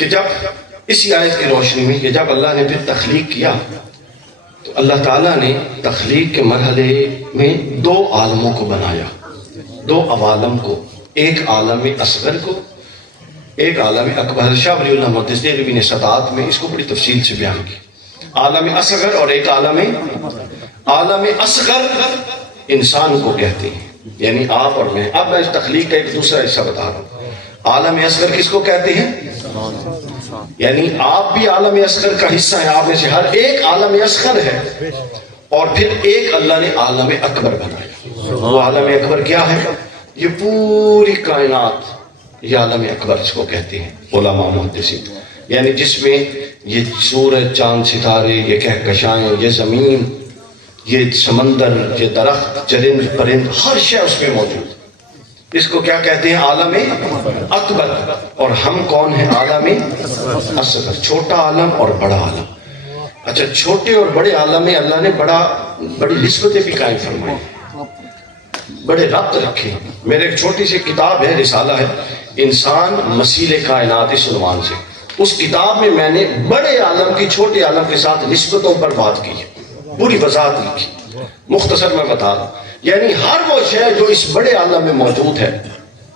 کہ جب اسی آیت کی روشنی میں کہ جب اللہ نے پھر تخلیق کیا تو اللہ تعالیٰ نے تخلیق کے مرحلے میں دو عالموں کو بنایا، دو عوالم کو، ایک عالم اصغر کو، ایک عالم اکبر۔ شاہ ولی اللہ محدث دہلوی نے سطاعت میں اس کو بڑی تفصیل سے بیان کی، عالم اصغر اور ایک عالم اصغر انسان کو کہتے ہیں، یعنی آپ اور میں۔ اب میں اس تخلیق کا ایک دوسرا حصہ بتا رہا ہوں۔ عالم اصغر کس کو کہتے ہیں؟ یعنی آپ بھی عالم اصغر کا حصہ ہیں، آپ میں سے ہر ایک عالم اصغر ہے، اور پھر ایک اللہ نے عالم اکبر بنایا۔ وہ عالم اکبر کیا ہے؟ یہ پوری کائنات، یہ عالم اکبر اس کو کہتے ہیں علماء محدثین، یعنی جس میں یہ سورج، چاند، ستارے، یہ کہکشائیں، یہ زمین، یہ سمندر، یہ درخت، چرند پرند، ہر شے اس میں موجود ہے۔ اس کو کیا کہتے ہیں؟ عالم اکبر۔ اور ہم کون ہیں؟ عالم اصغر، چھوٹا عالم اور بڑا عالم۔ اچھا، چھوٹے اور بڑے عالم میں اللہ نے بڑی نسبتیں بھی قائم فرمائی، بڑے ربط رکھے۔ میرے ایک چھوٹی سی کتاب ہے، رسالہ ہے، انسان مسیل کائنات، اس عنوان سے۔ اس کتاب میں نے بڑے عالم کی چھوٹے عالم کے ساتھ نسبتوں پر بات کی ہے، پوری وضاحت لکھی، مختصر میں بتا رہا ہوں۔ یعنی ہر وہ شے جو اس بڑے عالم میں موجود ہے،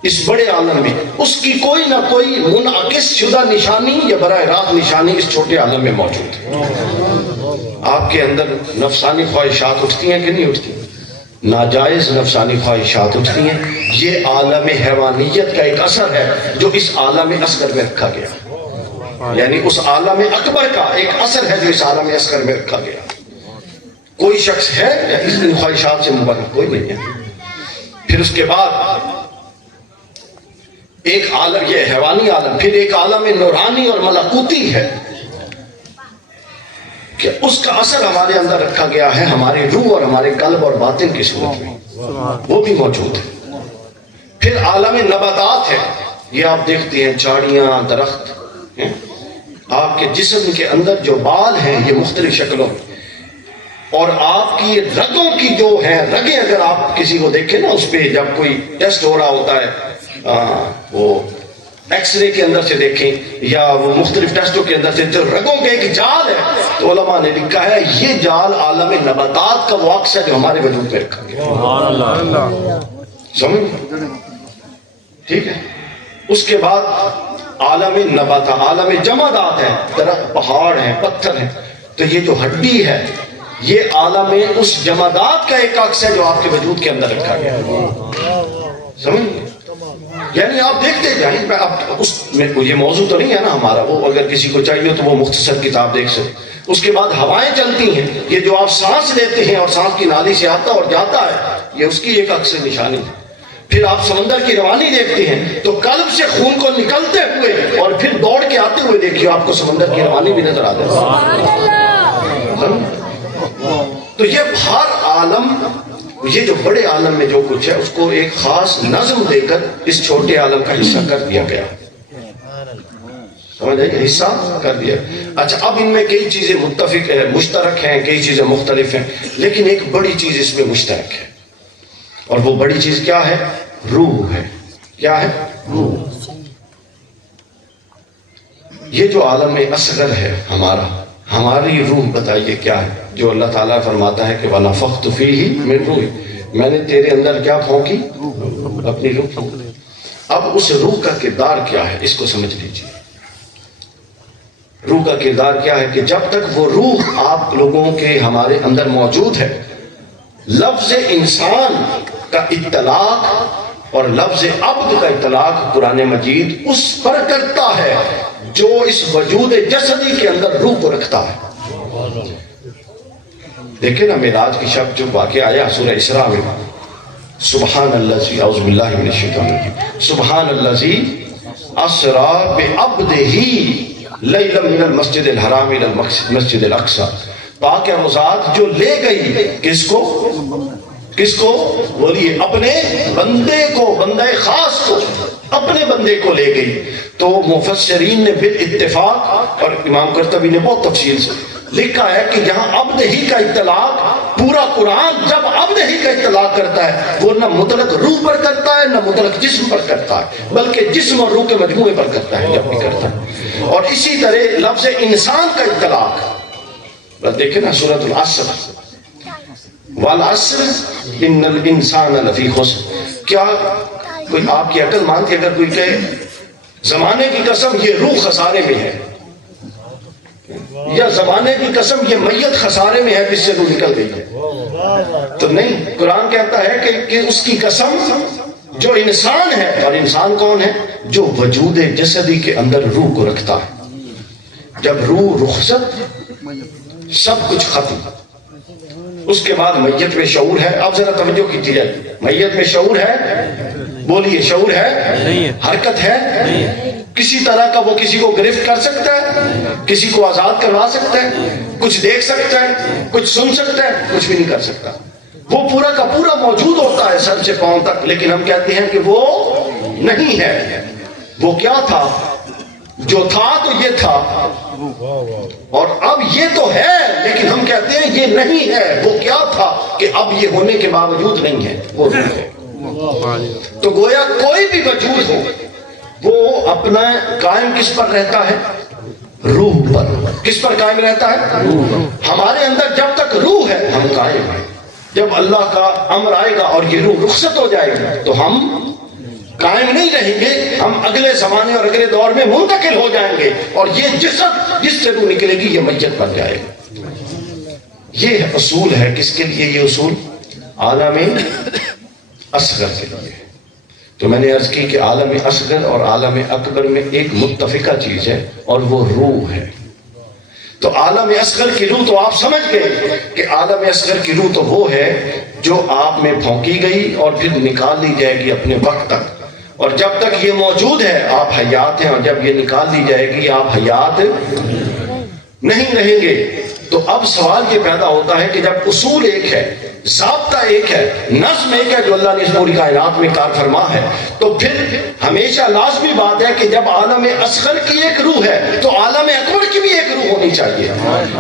اس بڑے عالم میں اس کی کوئی نہ کوئی منعکس شدہ نشانی یا براہ راست نشانی اس چھوٹے عالم میں موجود ہے۔ آپ کے اندر نفسانی خواہشات اٹھتی ہیں کہ نہیں اٹھتی؟ ناجائز نفسانی خواہشات اٹھتی ہیں، یہ عالم حیوانیت کا ایک اثر ہے جو اس عالم اصغر میں رکھا گیا، یعنی اس عالم اکبر کا ایک اثر ہے جو اس عالم اصغر میں رکھا گیا۔ کوئی شخص ہے یا اس دن خواہشات سے مبارک؟ کوئی نہیں ہے۔ پھر اس کے بعد ایک عالم، یہ حیوانی عالم، پھر ایک عالم نورانی اور ملکوتی ہے کہ اس کا اثر ہمارے اندر رکھا گیا ہے، ہماری روح اور ہمارے قلب اور باطن کی صورت میں، وہ بھی موجود ہے۔ پھر عالم نباتات ہے، یہ آپ دیکھتے ہیں جھاڑیاں، درخت ہیں، آپ کے جسم کے اندر جو بال ہیں یہ مختلف شکلوں میں، اور آپ کی رگوں کی جو ہیں رگیں، اگر آپ کسی کو دیکھیں نا، اس پہ جب کوئی ٹیسٹ ہو رہا ہوتا ہے، وہ ایکس رے کے اندر سے دیکھیں یا وہ مختلف ٹیسٹوں کے اندر سے، جو رگوں کا ایک جال ہے، تو علماء نے لکھا ہے یہ جال عالم نباتات کا وہ عکس ہے جو ہمارے وجود میں رکھا گیا۔ سمجھ؟ ٹھیک ہے۔ اس کے بعد عالم نباتات، عالم جمادات ہے، درخت، پہاڑ ہیں، پتھر ہیں، تو یہ جو ہڈی ہے یہ عالم اس جمادات کا ایک عکس ہے جو آپ کے وجود کے اندر رکھا گیا ہے۔ سمجھ؟ یعنی آپ دیکھتے جائیں، اب اس میں یہ موضوع تو نہیں ہے نا ہمارا، وہ اگر کسی کو چاہیے تو وہ مختصر کتاب دیکھ سکتے۔ اس کے بعد ہوائیں چلتی ہیں، یہ جو آپ سانس لیتے ہیں اور سانس کی نالی سے آتا اور جاتا ہے، یہ اس کی ایک عکس نشانی ہے۔ پھر آپ سمندر کی روانی دیکھتے ہیں تو قلب سے خون کو نکلتے ہوئے اور پھر دوڑ کے آتے ہوئے دیکھیے، آپ کو سمندر کی روانی بھی نظر آتی ہے۔ تو یہ ہر عالم، یہ جو بڑے عالم میں جو کچھ ہے اس کو ایک خاص نظم دے کر اس چھوٹے عالم کا حصہ کر دیا گیا، سمجھ آئے؟ حصہ کر دیا۔ اچھا، اب ان میں کئی چیزیں مشترک ہیں، کئی چیزیں مختلف ہیں، لیکن ایک بڑی چیز اس میں مشترک ہے، اور وہ بڑی چیز کیا ہے؟ روح ہے۔ کیا ہے؟ روح۔ یہ جو عالم اصغر ہے ہماری روح، بتائیے کیا ہے؟ جو اللہ تعالیٰ فرماتا ہے کہ وَنَفَخْتُ فِيهِ مِن رُوحِي، میں نے تیرے اندر کیا پھونکی؟ اپنی روح پھونکی۔ اب اس روح کا کردار کیا ہے، اس کو سمجھ لیجیے۔ روح کا کردار کیا ہے کہ جب تک وہ روح آپ لوگوں کے ہمارے اندر موجود ہے، لفظ انسان کا اطلاق اور لفظ عبد کا اطلاق قرآن مجید اس پر کرتا ہے جو اس وجود جسدی کے اندر روح کو رکھتا ہے۔ دیکھیں نا، معراج کی شب جو واقعہ آیا سورہ اسراء میں، سبحان الذی، اعوذ باللہ من الشیطان الرجیم، سبحان الذی اسری بعبدہ لیلا من المسجد الحرام الی المسجد الاقصی، پاک ہے وہ ذات جو لے گئی کس کو؟ بولیے، اپنے بندے کو، بندے خاص کو، اپنے بندے کو لے گئی۔ تو مفسرین نے بالاتفاق، اور امام قرطبی نے بہت تفصیل سے لکھا ہے کہ جہاں عبد ہی کا اطلاق، پورا قرآن جب عبد ہی کا اطلاق کرتا ہے وہ نہ مطلق روح پر کرتا ہے نہ مطلق جسم پر کرتا ہے، بلکہ جسم اور روح کے مجموعے پر کرتا ہے جب بھی کرتا ہے۔ اور اسی طرح لفظ انسان کا اطلاق، بس دیکھیں نا سورۃ العصر، والعصر ان الانسان لفی خسر، کیا کوئی آپ کی عقل مانتی اگر کوئی کہے زمانے کی قسم یہ روح خسارے میں ہے، یا زمانے کی قسم یہ میت خسارے میں ہے جس سے روح نکل گئی ہے؟ تو نہیں، قرآن کہتا ہے کہ اس کی قسم جو انسان ہے، اور انسان کون ہے؟ جو وجود جسدی کے اندر روح کو رکھتا ہے۔ جب روح رخصت سب کچھ ختم، اس کے بعد میت میں شعور ہے۔ آپ ذرا توجہ کیجیے، میت میں شعور ہے؟ بولیے، شعور ہے؟ حرکت ہے؟ کسی طرح کا وہ کسی کو گرفت کر سکتا ہے؟ کسی کو آزاد کروا سکتا ہے؟ کچھ دیکھ سکتا ہے؟ کچھ سن سکتا ہے؟ کچھ بھی نہیں کر سکتا۔ وہ پورا کا پورا موجود ہوتا ہے سر سے پاؤں تک، لیکن ہم کہتے ہیں کہ وہ نہیں ہے۔ وہ کیا تھا؟ جو تھا تو یہ تھا، اور اب یہ تو ہے لیکن ہم کہتے ہیں یہ نہیں ہے۔ وہ کیا تھا کہ اب یہ ہونے کے باوجود نہیں ہے، وہ نہیں ہے۔ تو گویا کوئی بھی وجود ہو وہ اپنا قائم کس پر رہتا ہے؟ روح پر۔ کس پر قائم رہتا ہے؟ ہمارے اندر جب تک روح ہے ہم قائم ہیں۔ جب اللہ کا امر آئے گا اور یہ روح رخصت ہو جائے گی تو ہم قائم نہیں رہیں گے، ہم اگلے زمانے اور اگلے دور میں منتقل ہو جائیں گے، اور یہ جسد جس سے روح نکلے گی یہ میت بن جائے گا۔ یہ اصول ہے، کس کے لیے یہ اصول؟ عالم اصغر کے لیے۔ تو میں نے عرض کی کہ عالم اصغر اور عالم اکبر میں ایک متفقہ چیز ہے اور وہ روح ہے۔ تو عالم اصغر کی روح تو آپ سمجھ گئے کہ عالم اصغر کی روح تو وہ ہے جو آپ میں پھونکی گئی اور پھر نکال لی جائے گی اپنے وقت تک، اور جب تک یہ موجود ہے آپ حیات ہیں، اور جب یہ نکال لی جائے گی آپ حیات نہیں رہیں گے۔ تو اب سوال یہ پیدا ہوتا ہے کہ جب اصول ایک ہے، ضابطہ ایک ہے، نظم ایک ہے جو اللہ نے اس پوری کائنات میں کار فرما ہے، تو پھر ہمیشہ لازمی بات ہے کہ جب عالم اصغر کی ایک روح ہے تو عالم اکبر کی بھی ایک روح ہونی چاہیے،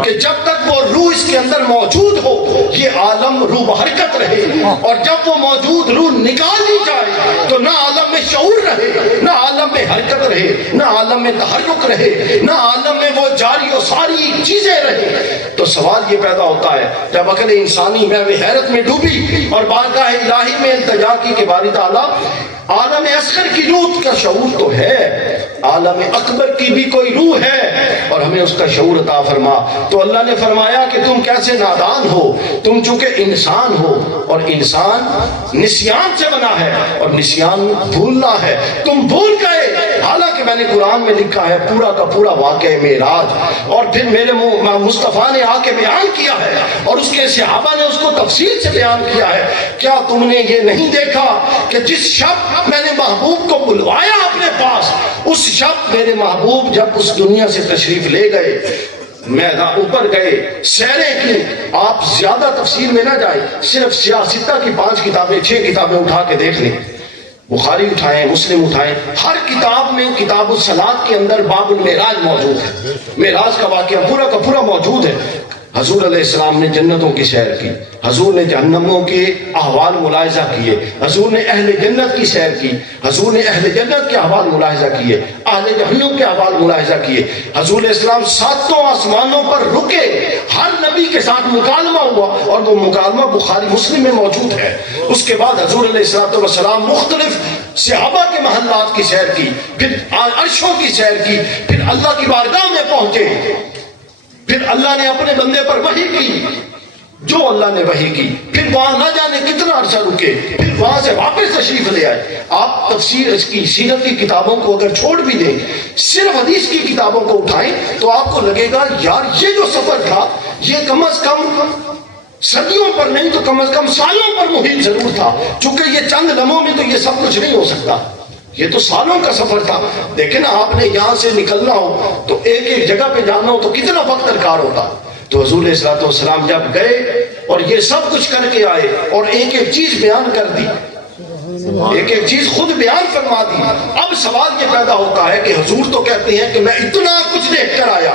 کہ جب تک وہ روح اس کے اندر موجود ہو یہ عالم روح بحرکت رہے، اور جب وہ موجود روح نکال لی جائے تو نہ عالم میں شعور رہے، نہ عالم میں حرکت رہے، نہ عالم میں تحرک رہے، نہ عالم میں وہ جاری و ساری چیزیں رہے۔ تو سوال یہ پیدا ہوتا ہے جب عقل انسانی میں حیرت میں ڈوبی اور بارگاہ الہی میں التجا کی کہ باری تعالیٰ عالم اصغر کی روح کا شعور تو ہے، عالم اکبر کی بھی کوئی روح ہے اور ہمیں اس کا شعور عطا فرما۔ تو اللہ نے فرمایا کہ تم کیسے نادان ہو، تم چونکہ انسان ہو اور انسان نسیان سے بنا ہے اور نسیان بھولنا ہے، تم بھول گئے، حالانکہ میں نے قرآن میں لکھا ہے پورا کا پورا واقعہ معراج، اور پھر میرے مصطفیٰ نے آ کے بیان کیا ہے اور اس کے صحابہ نے اس کو تفصیل سے بیان کیا ہے۔ کیا تم نے یہ نہیں دیکھا کہ جس شب میں نے محبوب کو بلوایا اپنے پاس، اس شب میرے محبوب جب اس دنیا سے تشریف لے گئے، میدان اوپر گئے، سیریں کی، آپ زیادہ تفصیل میں نہ جائیں، صرف سیاستہ کی 5 کتابیں 6 کتابیں اٹھا کے دیکھ لیں، بخاری اٹھائیں، مسلم اٹھائیں، ہر کتاب میں کتاب الصلاۃ کے اندر باب المعراج موجود ہے، معراج کا واقعہ پورا کا پورا موجود ہے۔ حضور علیہ السلام نے جنتوں کی سیر کی، حضور نے جہنموں کے احوال ملاحظہ کیے، حضور نے اہل جنت کی سیر کی، حضور نے اہل جنت کے احوال ملاحظہ کیے، اہل جہنم کے احوال ملاحظہ کیے۔ حضور علیہ السلام 7 آسمانوں پر رکے، ہر نبی کے ساتھ مکالمہ ہوا اور وہ مکالمہ بخاری مسلم میں موجود ہے۔ اس کے بعد حضور علیہ السلام مختلف صحابہ کے محلات کی سیر کی، پھر عرشوں کی سیر کی، پھر اللہ کی بارگاہ میں پہنچے، پھر اللہ نے اپنے بندے پر وحی کی جو اللہ نے وحی کی، پھر وہاں نہ جانے کتنا عرصہ رکے، پھر وہاں سے واپس تشریف لے آئے۔ آپ تفسیر اس کی سیرت کی کتابوں کو اگر چھوڑ بھی دیں، صرف حدیث کی کتابوں کو اٹھائیں تو آپ کو لگے گا یار یہ جو سفر تھا یہ کم از کم صدیوں پر نہیں تو کم از کم سالوں پر محیط ضرور تھا، چونکہ یہ چند لمحوں میں تو یہ سب کچھ نہیں ہو سکتا، یہ تو سالوں کا سفر تھا۔ دیکھیں نا، آپ نے یہاں سے نکلنا ہو تو ایک ایک جگہ پہ جانا ہو تو کتنا وقت درکار ہوتا۔ تو حضور علیہ الصلوۃ والسلام جب گئے اور یہ سب کچھ کر کے آئے اور ایک ایک چیز بیان کر دی، ایک ایک چیز خود بیان فرما دی، اب سوال یہ پیدا ہوتا ہے کہ حضور تو کہتے ہیں کہ میں اتنا کچھ دیکھ کر آیا،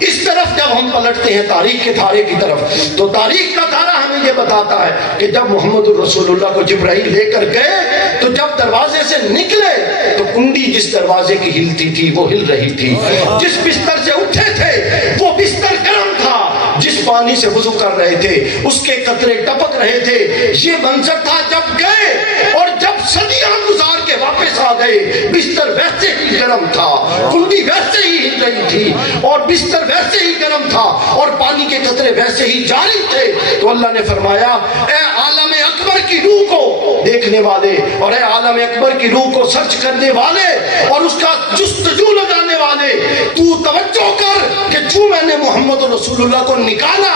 اس طرف جب ہم ہم پلٹتے ہیں تاریخ کے دھارے کی طرف تو تاریخ کا دھارا ہمیں یہ بتاتا ہے کہ جب محمد الرسول اللہ کو جبرائیل لے کر گئے تو جب دروازے سے نکلے تو کنڈی جس دروازے کی ہلتی تھی وہ ہل رہی تھی، جس بستر سے اٹھے تھے وہ بستر گرم تھا، جس پانی سے وضو کر رہے تھے اس کے قطرے ٹپک رہے تھے۔ یہ منظر تھا جب گئے، اور جب صدیاں گزار کے واپس آ گئے بستر ویسے ہی گرم تھا، کنڈی ویسے ہی ہل رہی تھی، اور بستر ویسے ہی گرم تھا، اور پانی کے قطرے ویسے ہی جاری تھے۔ تو اللہ نے فرمایا اے عالم اکبر کی روح کو دیکھنے والے، اور اے عالم اکبر کی روح کو سرچ کرنے والے، اور اس کا جستجو لگانے والے، تو توجہ کر کہ جو میں نے محمد رسول اللہ کو نکالا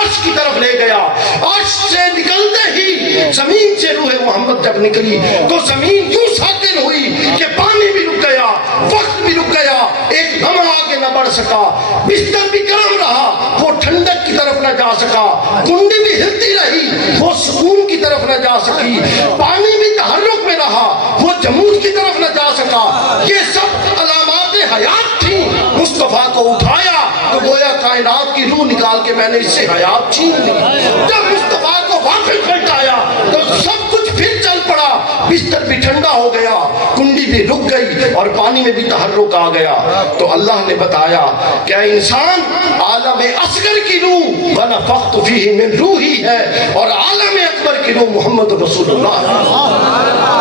عرش کی طرف لے گیا، عرش سے نکلتے ہی زمین سے روح محمد جب نکلی تو زمین یوں ساکن ہوئی کہ پانی بھی رک گیا، وقت بھی رک گیا، ایک دم آگے نہ بڑھ سکا، بستر بھی گرم رہا، وہ ٹھنڈک کی طرف نہ جا سکا، کنڈی بھی ہلتی رہی، وہ سکون کی طرف نہ جا سکی، پانی بھی تحرک میں رہا، وہ جمود کی طرف نہ جا سکا۔ یہ سب علامات حیات تھیں۔ مصطفیٰ کو اٹھایا تو گویا کائنات کی روح نکال کے میں نے اس سے حیات چھین لی۔ جب مصطفیٰ کو واپس لٹایا تو سب کچھ پھر چل پڑا، بستر بھی ٹھنڈا ہو گیا، کنڈی بھی رک گئی، اور پانی میں بھی تحرک آ گیا۔ تو اللہ نے بتایا کہ اے انسان، عالم اصغر کی روح وَنَفَخْتُ فِيهِ مِن روحی ہے، اور عالم اکبر کی روح محمد رسول اللہ